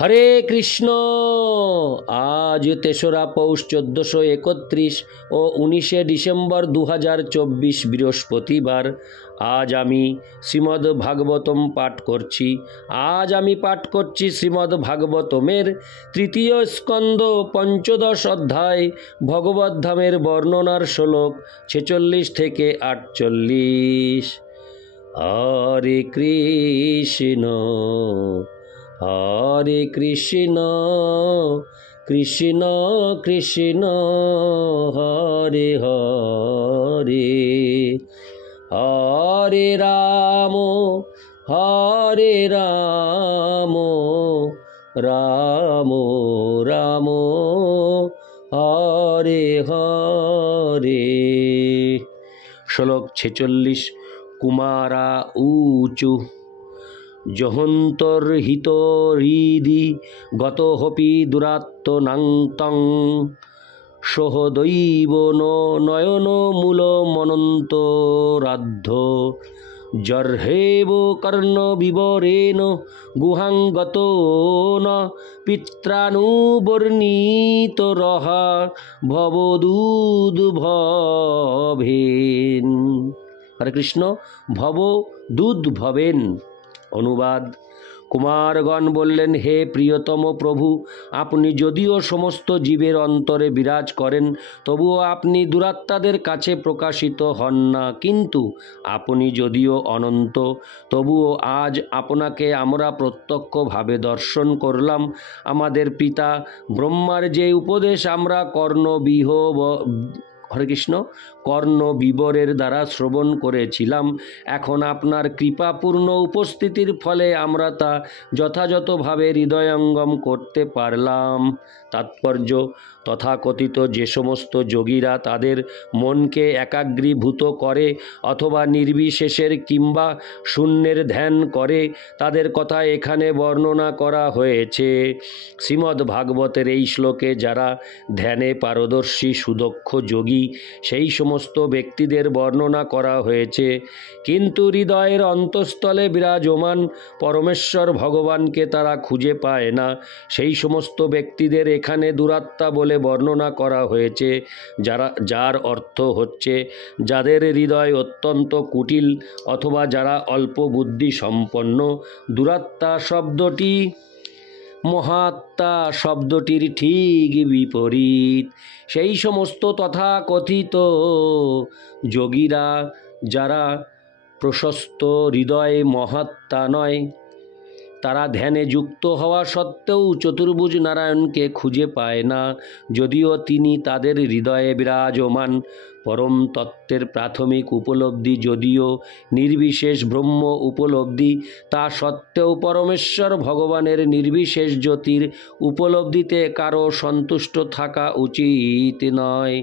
হরে কৃষ্ণ। আজ ৩রা পৌষ ১৪৩১ ও ১৯শে ডিসেম্বর ২০২৪ বৃহস্পতিবার। আজ আমি শ্রীমদ্ ভাগবতম পাঠ করছি। শ্রীমদ্ ভাগবতমের তৃতীয় স্কন্দ ৫ম অধ্যায় ভগবদ্ধামের বর্ণনার শ্লোক ৪৬ থেকে ৪৮। হরে কৃষ্ণ হরে কৃষ্ণ কৃষ্ণ কৃষ্ণ হরে হরে, হরে রাম রাম রাম হরে হরে। শ্লোক ৪৬। কুমারা ঊচু জহন্তর্হিত হৃদি গতহপি দুরাত্মনাং তং সহদৈব নয়ন মূল মনন্তরাধ্য জর্হেব কর্ণ বিবরেণ গুহাঙ্গত ন পিত্রানুবর্ণিত রহা ভবদুদ্ভবেন। হরে কৃষ্ণ। ভবদুদ্ভবেন। অনুবাদ। কুমারগণ বললেন, হে প্রিয়তম প্রভু, আপনি যদিও সমস্ত জীবের অন্তরে বিরাজ করেন, তবুও আপনি দুরাত্মাদের কাছে প্রকাশিত হন না। কিন্তু আপনি যদিও অনন্ত, তবুও আজ আপনাকে আমরা প্রত্যক্ষভাবে দর্শন করলাম। আমাদের পিতা ব্রহ্মার যে উপদেশ আমরা কর্ণবিবরের দ্বারা শ্রবণ করেছিলাম, এখন আপনার কৃপাপূর্ণ উপস্থিতির ফলে আমরা তা যথাযথভাবে হৃদয়ঙ্গম করতে পারলাম। তাৎপর্য: তথাকথিত যে সমস্ত যোগীরা তাদের মনকে একাগ্রীভূত করে অথবা নির্বিশেষের কিংবা শূন্যের ধ্যান করে, তাদের কথা এখানে বর্ণনা করা হয়েছে। শ্রীমদ্ ভাগবতের এই শ্লোকে যারা ধ্যানে পারদর্শী সুদক্ষ যোগী, সেই সমস্ত ব্যক্তিদের বর্ণনা করা হয়েছে। কিন্তু হৃদয়ের অন্তঃস্থলে বিরাজমান পরমেশ্বর ভগবানকে তারা খুঁজে পায় না। সেই সমস্ত ব্যক্তিদের এখানে দুরাত্মা বলে বর্ণনা করা হয়েছে, যার অর্থ হচ্ছে যাদের হৃদয় অত্যন্ত কুটিল অথবা যারা অল্প বুদ্ধি সম্পন্ন। দুরাত্মা শব্দটি মহাত্মা শব্দটির ঠিক বিপরীত। সেই সমস্ত তথাকথিত যোগীরা যারা প্রশস্ত হৃদয় মহাত্মা নয়, তারা ধ্যানে যুক্ত হওয়া সত্ত্বেও চতুর্ভুজ নারায়ণকে খুঁজে পায় না। যদিও তিনি তাদের হৃদয়ে বিরাজমান। পরম তত্ত্বের প্রাথমিক উপলব্ধি যদিও নির্বিশেষ ব্রহ্ম উপলব্ধি, তা সত্ত্বেও পরমেশ্বর ভগবানের নির্বিশেষ জ্যোতির উপলব্ধিতে কারো সন্তুষ্ট থাকা উচিত নয়।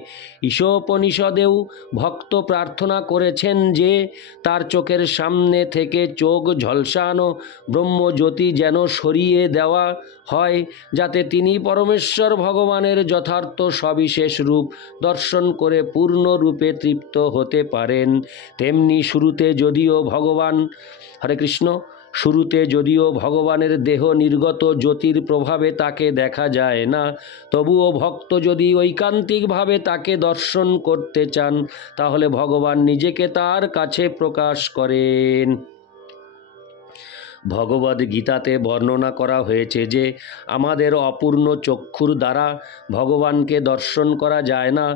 ঈশোপনিষদেও ভক্ত প্রার্থনা করেছেন যে তার চোখের সামনে থেকে চোখ ঝলসানো ব্রহ্মজ্যোতি যেন সরিয়ে দেওয়া হয়, যাতে তিনি পরমেশ্বর ভগবানের যথার্থ সবিশেষ রূপ দর্শন করে পূর্ণরূপে তৃপ্ত হতে পারেন। তেমনি শুরুতে যদিও ভগবানের দেহ নির্গত জ্যোতির প্রভাবে তাকে দেখা যায় না, তবুও ভক্ত যদি ঐকান্তিকভাবে তাকে দর্শন করতে চান, তাহলে ভগবান নিজেকে তার কাছে প্রকাশ করেন। ভগবদ্ গীতাতে বর্ণনা করা হয়েছে যে আমাদের অপূর্ণ চক্ষুর দ্বারা ভগবানকে দর্শন করা যায় না,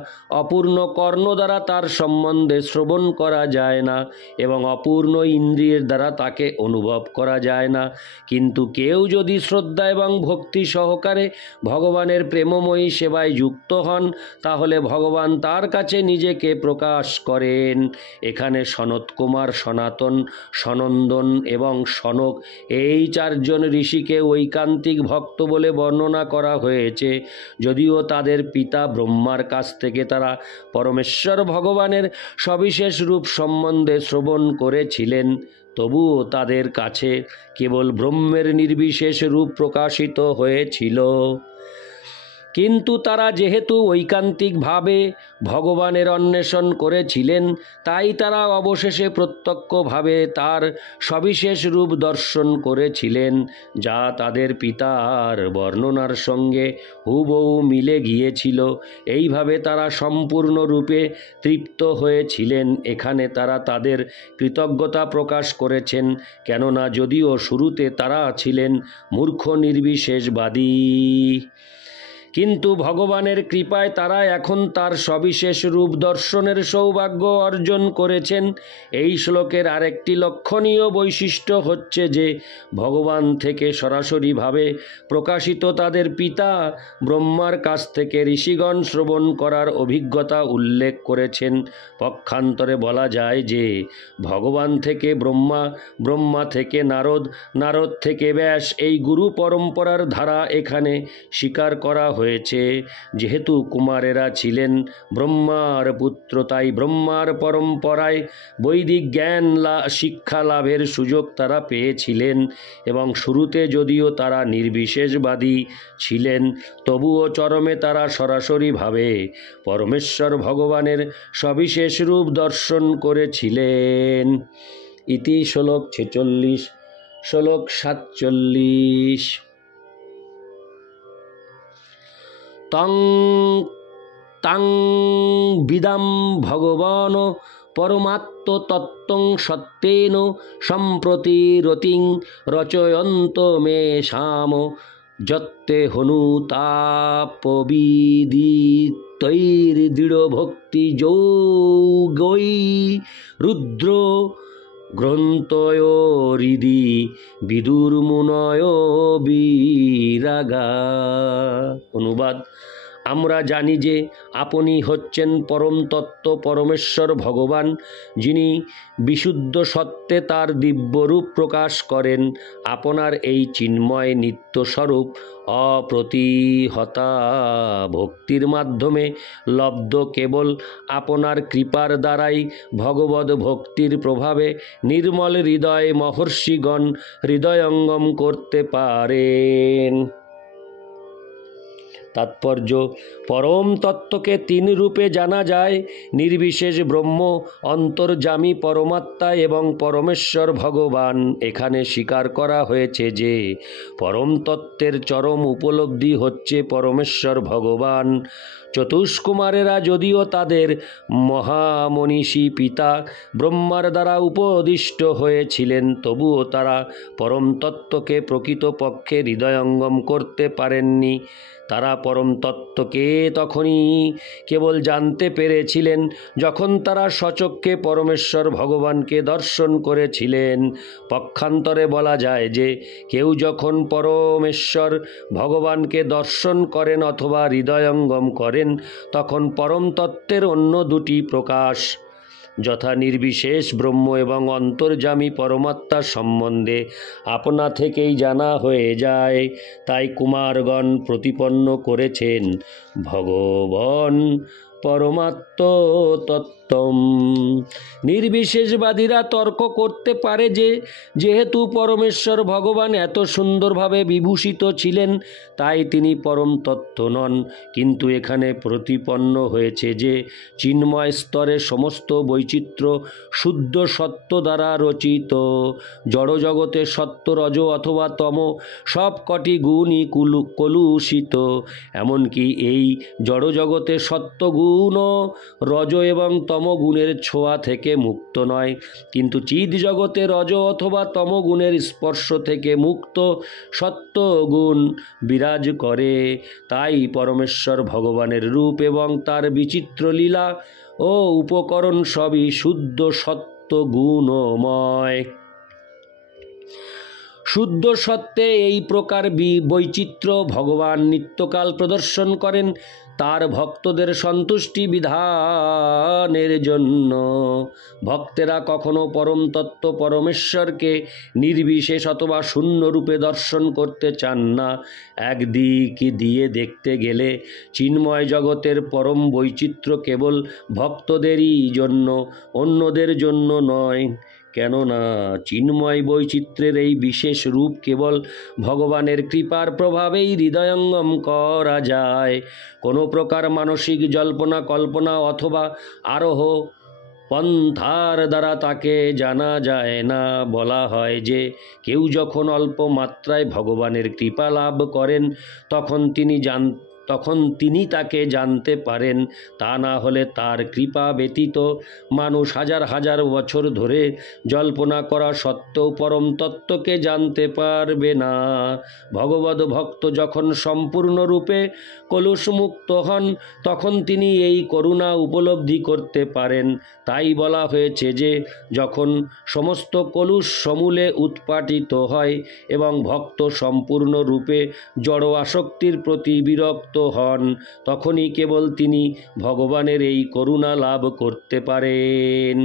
অপূর্ণ কর্ণ দ্বারা তার সম্বন্ধে শ্রবণ করা যায় না এবং অপূর্ণ ইন্দ্রিয়ের দ্বারা তাকে অনুভব করা যায় না। কিন্তু কেউ যদি শ্রদ্ধা এবং ভক্তি সহকারে ভগবানের প্রেমময়ী সেবায় যুক্ত হন, তাহলে ভগবান তার কাছে নিজেকে প্রকাশ করেন। এখানে সনৎকুমার, সনাতন, সনন্দন এবং সনক এই চারজন ঋষিকে ঐকান্তিক ভক্ত বলে বর্ণনা করা হয়েছে। যদিও তাদের পিতা ব্রহ্মার কাছ থেকে তারা পরমেশ্বর ভগবানের সবিশেষ রূপ সম্বন্ধে শ্রবণ করেছিলেন, তবুও তাদের কাছে কেবল ব্রহ্মের নির্বিশেষ রূপ প্রকাশিত হয়েছিল। কিন্তু তারা যেহেতু ঐকান্তিকভাবে ভগবানের অন্বেষণ করেছিলেন, তাই তারা অবশেষে প্রত্যক্ষভাবে তার সবিশেষ রূপ দর্শন করেছিলেন, যা তাদের পিতার বর্ণনার সঙ্গে হুবহু মিলে গিয়েছিল। এইভাবে তারা সম্পূর্ণরূপে তৃপ্ত হয়েছিলেন। এখানে তারা তাদের কৃতজ্ঞতা প্রকাশ করেছেন, কেননা যদিও শুরুতে তারা ছিলেন মূর্খ নির্বিশেষবাদী, কিন্তু ভগবানের কৃপায় তারা এখন তার সবিশেষ রূপ দর্শনের সৌভাগ্য অর্জন করেছেন। এই শ্লোকের আরেকটি লক্ষণীয় বৈশিষ্ট্য হচ্ছে যে ভগবান থেকে সরাসরিভাবে প্রকাশিত তাদের পিতা ব্রহ্মার কাছ থেকে ঋষিগণ শ্রবণ করার অভিজ্ঞতা উল্লেখ করেছেন। পক্ষান্তরে বলা যায় যে ভগবান থেকে ব্রহ্মা, ব্রহ্মা থেকে নারদ, নারদ থেকে ব্যাস, এই গুরু পরম্পরার ধারা এখানে স্বীকার করা হয়েছে। যেহেতু কুমারেরা ছিলেন ব্রহ্মার পুত্র, তাই ব্রহ্মার পরম্পরায় বৈদিক জ্ঞান শিক্ষা লাভের সুযোগ তারা পেয়েছিলেন, এবং শুরুতে যদিও তারা নির্বিশেষবাদী ছিলেন, তবুও চরমে তারা সরাসরিভাবে পরমেশ্বর ভগবানের সবিশেষ রূপ দর্শন করেছিলেন। ইতি শ্লোক 46। শ্লোক 47। তং তাং বিদাম ভগবান পরমাত্মতত্ত্বং সত্যেন সম্প্রতি রতিং রচয়ন্ত মে শাম যত্তে হনুতাপবিদিতৈর্দৃঢ় ভক্তি যোগৈ রুদ্র গ্রন্থয় হৃদি বিদুর্মুনয় বিরাগা। অনুবাদ: আমরা জানি যে আপনি হচ্ছেন পরম তত্ত্ব পরমেশ্বর ভগবান, যিনি বিশুদ্ধ সত্ত্বে তার দিব্যরূপ প্রকাশ করেন। আপনার এই চিন্ময় নিত্যস্বরূপ অপ্রতিহতা ভক্তির মাধ্যমে লব্ধ কেবল আপনার কৃপার দ্বারাই ভগবদ ভক্তির প্রভাবে নির্মল হৃদয় মহর্ষিগণ হৃদয়ঙ্গম করতে পারেন। তাৎপর্য: পরম তত্ত্বকে তিন রূপে জানা যায়: নির্বিশেষ ব্রহ্ম, অন্তর্যামী পরমাত্মা এবং পরমেশ্বর ভগবান। এখানে স্বীকার করা হয়েছে যে পরম তত্ত্বের চরম উপলব্ধি হচ্ছে পরমেশ্বর ভগবান। চতুষ্কুমারেরা যদিও তাদের মহামনীষী পিতা ব্রহ্মার দ্বারা উপদিষ্ট হয়েছিলেন, তবুও তারা পরম তত্ত্বকে প্রকৃতপক্ষে হৃদয়ঙ্গম করতে পারেননি। তারা পরম তত্ত্বকে তখনই কেবল জানতে পেরেছিলেন যখন তারা স্বচক্ষে পরমেশ্বর ভগবানকে দর্শন করেছিলেন। পক্ষান্তরে বলা যায় যে কেউ যখন পরমেশ্বর ভগবানকে দর্শন করেন অথবা হৃদয়ঙ্গম করেন, তখন পরম তত্ত্বের অন্য দুটি প্রকাশ, যথা নির্বিশেষ ব্রহ্ম এবং অন্তর্যামী পরমাত্মা সম্বন্ধে আপনা থেকেই জানা হয়ে যায়। তাই কুমারগণ প্রতিপন্ন করেছেন ভগবান পরমাত্ম তত্ত্বম। নির্বিশেষবাদীরা তর্ক করতে পারে যে যেহেতু পরমেশ্বর ভগবান এত সুন্দরভাবে বিভূষিত ছিলেন, তাই তিনি পরম তত্ত্ব নন। কিন্তু এখানে প্রতিপন্ন হয়েছে যে চিন্ময় স্তরে সমস্ত বৈচিত্র্য শুদ্ধ সত্য দ্বারা রচিত। জড়জগতে সত্য, রজ অথবা তম সব কটি গুণই কলুষিত। এমনকি এই জড়জগতে সত্য গুণ রজ এবং তম গুণের ছোঁয়া থেকে মুক্ত নয়, কিন্তু চিদ জগতে রজ অথবা তম গুণের স্পর্শ থেকে মুক্ত সত্য গুণ বিরাজ করে। তাই পরমেশ্বর ভগবানের রূপ এবং তার বিচিত্র লীলা ও উপকরণ সবই শুদ্ধ সত্য গুণময়। শুদ্ধ সত্ত্বে এই প্রকার বৈচিত্র্য ভগবান নিত্যকাল প্রদর্শন করেন তার ভক্তদের সন্তুষ্টি বিধানের জন্য। ভক্তেরা কখনো পরম তত্ত্ব পরমেশ্বরকে নির্বিশেষ অথবা শূন্য রূপে দর্শন করতে চান না। একদিক দিয়ে দেখতে গেলে চিন্ময় জগতের পরম বৈচিত্র্য কেবল ভক্তদেরই জন্য, অন্যদের জন্য নয়। কেননা চিন্ময় বৈচিত্র্যের এই বিশেষ রূপ কেবল ভগবানের কৃপার প্রভাবেই হৃদয়ঙ্গম করা যায়। কোনো প্রকার মানসিক জল্পনা কল্পনা অথবা আরোহ পন্থার দ্বারা তাকে জানা যায় না। বলা হয় যে কেউ যখন অল্প মাত্রায় ভগবানের কৃপা লাভ করেন তখন তিনি তাকে জানতে পারেন। তা না হলে তার কৃপা ব্যতীত মানুষ হাজার হাজার বছর ধরে জল্পনা করা সত্ত্বেও পরম তত্ত্বকে জানতে পারবে না। ভগবদ ভক্ত যখন সম্পূর্ণরূপে কলুষমুক্ত হন তখন তিনি এই করুণা উপলব্ধি করতে পারেন। তাই বলা হয়েছে যে যখন সমস্ত কলুষ সমূলে উৎপাটিত হয় এবং ভক্ত সম্পূর্ণরূপে জড় আসক্তির প্রতি বিরক্ত হন তখনই কেবল তিনি ভগবানের এই করুণা লাভ করতে পারেন।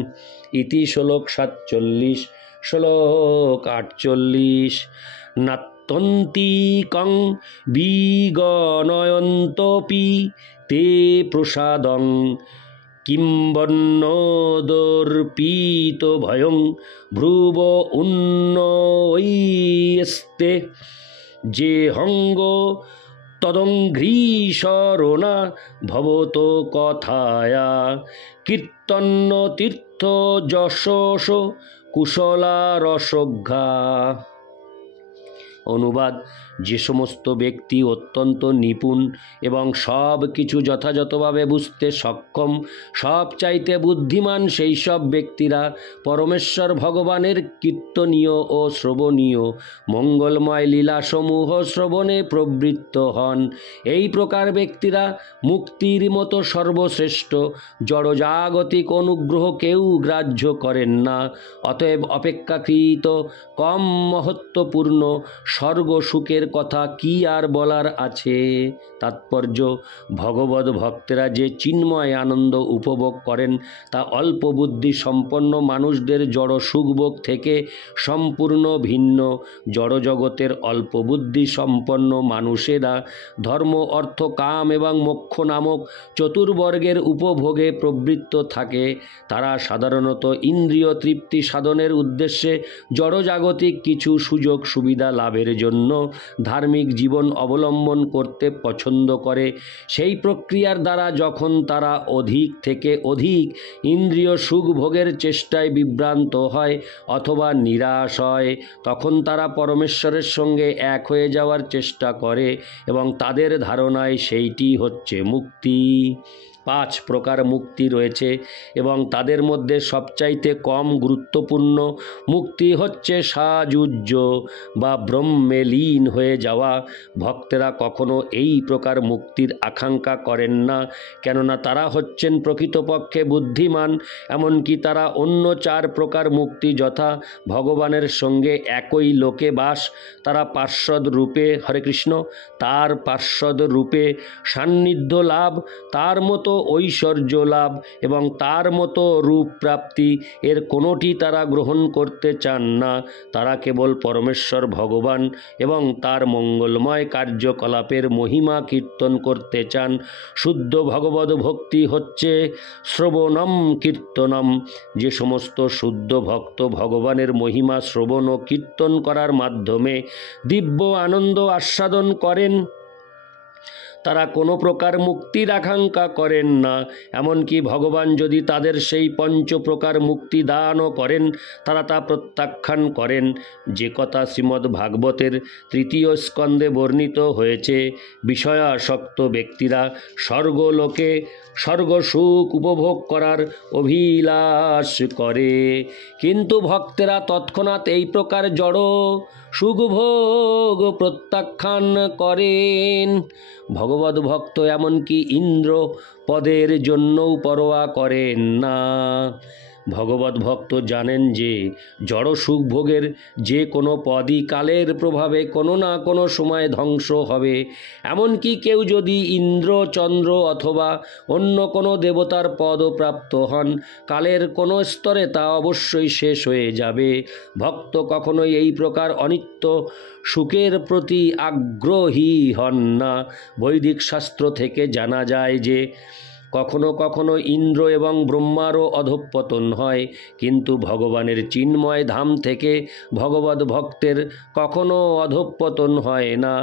ইতি শ্লোক 47। শ্লোক 48। নাত্যন্তিকং বিগণয়ন্তপি তে প্রসাদং কিম্বন্নদর্পিত ভয়ং ভ্রুব উন্নয়স্তে যে হঙ্গ তদঙ্ঘ্রিশরণা ভবত কথায়া কীর্তন্য তীর্থ যশস কুশলা রসঘ্রা। অনুবাদ: যে সমস্ত ব্যক্তি অত্যন্ত নিপুণ এবং সব কিছু যথাযথভাবে বুঝতে সক্ষম, সবচাইতে বুদ্ধিমান, সেই সব ব্যক্তিরা পরমেশ্বর ভগবানের কীর্তনীয় ও শ্রবণীয় মঙ্গলময় লীলাসমূহ শ্রবণে প্রবৃত্ত হন। এই প্রকার ব্যক্তিরা মুক্তির মতো সর্বশ্রেষ্ঠ জড়জাগতিক অনুগ্রহকেও গ্রাহ্য করেন না। অতএব অপেক্ষাকৃত কম মহত্বপূর্ণ স্বর্গ সুখের কথা কি আর বলার আছে। তাৎপর্য: ভগবদ ভক্তেরা যে চিন্ময় আনন্দ উপভোগ করেন তা অল্প বুদ্ধি সম্পন্ন মানুষদের জড় সুখভোগ থেকে সম্পূর্ণ ভিন্ন। জড়জগতের অল্প বুদ্ধি সম্পন্ন মানুষেরা ধর্ম, অর্থ, কাম এবং মোক্ষ নামক চতুর্বর্গের উপভোগে প্রবৃত্ত থাকে। তারা সাধারণত ইন্দ্রিয় তৃপ্তি সাধনের উদ্দেশ্যে জড়জাগতিক কিছু সুযোগ সুবিধা লাভের জন্য ধার্মিক জীবন অবলম্বন করতে পছন্দ করে। সেই প্রক্রিয়ার দ্বারা যখন তারা অধিক থেকে অধিক ইন্দ্রিয় সুখ ভোগের চেষ্টায় বিভ্রান্ত হয় অথবা নিরাশ হয় তখন তারা পরমেশ্বরের সঙ্গে এক হয়ে যাওয়ার চেষ্টা করে এবং তাদের ধারণায় সেইটি হচ্ছে মুক্তি। 5 প্রকার মুক্তি রয়েছে এবং তাদের মধ্যে সবচাইতে কম গুরুত্বপূর্ণ মুক্তি হচ্ছে সাযুজ্য বা ব্রহ্মে লীন হয়ে যাওয়া। ভক্তেরা কখনো এই প্রকার মুক্তির আকাঙ্ক্ষা করেন না, কেননা তারা হচ্ছেন প্রকৃতপক্ষে বুদ্ধিমান। এমনকি তারা অন্য 4 প্রকার মুক্তি যথা ভগবানের সঙ্গে একই লোকে বাস, তারা পার্ষদ রূপে হরে কৃষ্ণ, তার পার্ষদ রূপে সান্নিধ্য লাভ, তার মতো ঐশ্বর্য লাভ এবং তার মতো রূপ প্রাপ্তি, এর কোনোটি তারা গ্রহণ করতে চান না। তারা কেবল পরমেশ্বর ভগবান এবং তার মঙ্গলময় কার্যকলাপের মহিমা কীর্তন করতে চান। শুদ্ধ ভগবদ ভক্তি হচ্ছে শ্রবণম কীর্তনম। যে সমস্ত শুদ্ধ ভক্ত ভগবানের মহিমা শ্রবণ ও কীর্তন করার মাধ্যমে দিব্য আনন্দ আস্বাদন করেন তারা কোনো প্রকার মুক্তির আকাঙ্ক্ষা করেন না। এমনকি ভগবান যদি তাদের সেই 5 প্রকার মুক্তি দানও করেন তারা তা প্রত্যাখ্যান করেন। যে কথা শ্রীমদ্ ভাগবতের 3য় স্কন্ধে বর্ণিত হয়েছে, বিষয়াসক্ত ব্যক্তিরা স্বর্গলোকে স্বর্গসুখ উপভোগ করার অভিলাষ করে, কিন্তু ভক্তেরা তৎক্ষণাৎ এই প্রকার জড় সুখভোগ প্রত্যাখ্যান করেন। ভগবদ ভক্ত এমনকি ইন্দ্র পদের জন্যও পরোয়া করেন না। ভগবত ভক্ত জানেন যে জড় সুখ ভোগের যে কোনো পদই কালের প্রভাবে কোনো না কোনো সময় ধ্বংস হবে। এমনকি কেউ যদি ইন্দ্র, চন্দ্র অথবা অন্য কোনো দেবতার পদও প্রাপ্ত হন, কালের কোনো স্তরে তা অবশ্যই শেষ হয়ে যাবে। ভক্ত কখনোই এই প্রকার অনিত্য সুখের প্রতি আগ্রহী হন না। বৈদিক শাস্ত্র থেকে জানা যায় যে কখনো কখনো ইন্দ্র এবং ব্রহ্মারও অধঃপতন হয়, কিন্তু ভগবানের চিন্ময় ধাম থেকে ভগবদ ভক্তের কখনো অধঃপতন হয় না।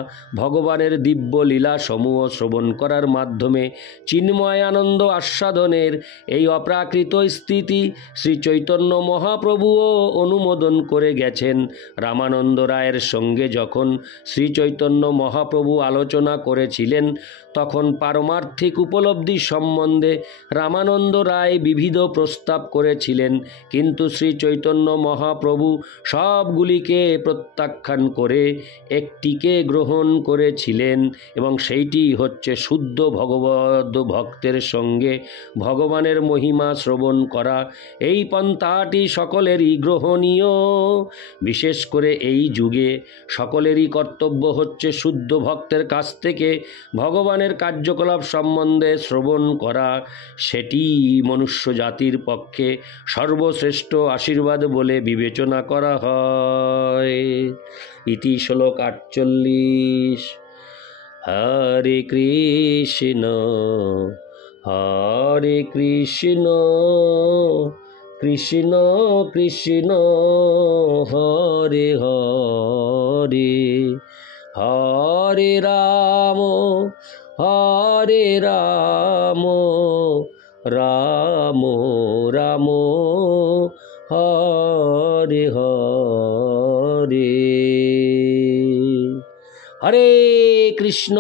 ভগবানের দিব্য লীলা সমূহ শ্রবণ করার মাধ্যমে চিন্ময় আনন্দ আস্বাদনের এই অপ্রাকৃত স্থিতি শ্রী চৈতন্য মহাপ্রভুও অনুমোদন করে গেছেন। রামানন্দ রায়ের সঙ্গে যখন শ্রী চৈতন্য মহাপ্রভু আলোচনা করেছিলেন, তখন পারমার্থিক উপলব্ধি সম্বন্ধে রামানন্দ রায় বিবিধ প্রস্তাব করেছিলেন, কিন্তু শ্রী চৈতন্য মহাপ্রভু সবগুলিকে প্রত্যাখ্যান করে একটিকে গ্রহণ করেছিলেন, এবং সেইটি হচ্ছে শুদ্ধ ভগবদ ভক্তের সঙ্গে ভগবানের মহিমা শ্রবণ করা। এই পন্থাটি সকলেরই গ্রহণীয়। বিশেষ করে এই যুগে সকলেরই কর্তব্য হচ্ছে শুদ্ধ ভক্তের কাছ থেকে ভগবানের কার্যকলাপ সম্বন্ধে শ্রবণ করা। সেটি মনুষ্য জাতির পক্ষে সর্বশ্রেষ্ঠ আশীর্বাদ বলে বিবেচনা করা হয়। ইতি শ্লোক 48। হরে কৃষ্ণ হরে কৃষ্ণ কৃষ্ণ কৃষ্ণ হরে হরে, হরে রাম রাম রাম হরে হরে। হরে কৃষ্ণ।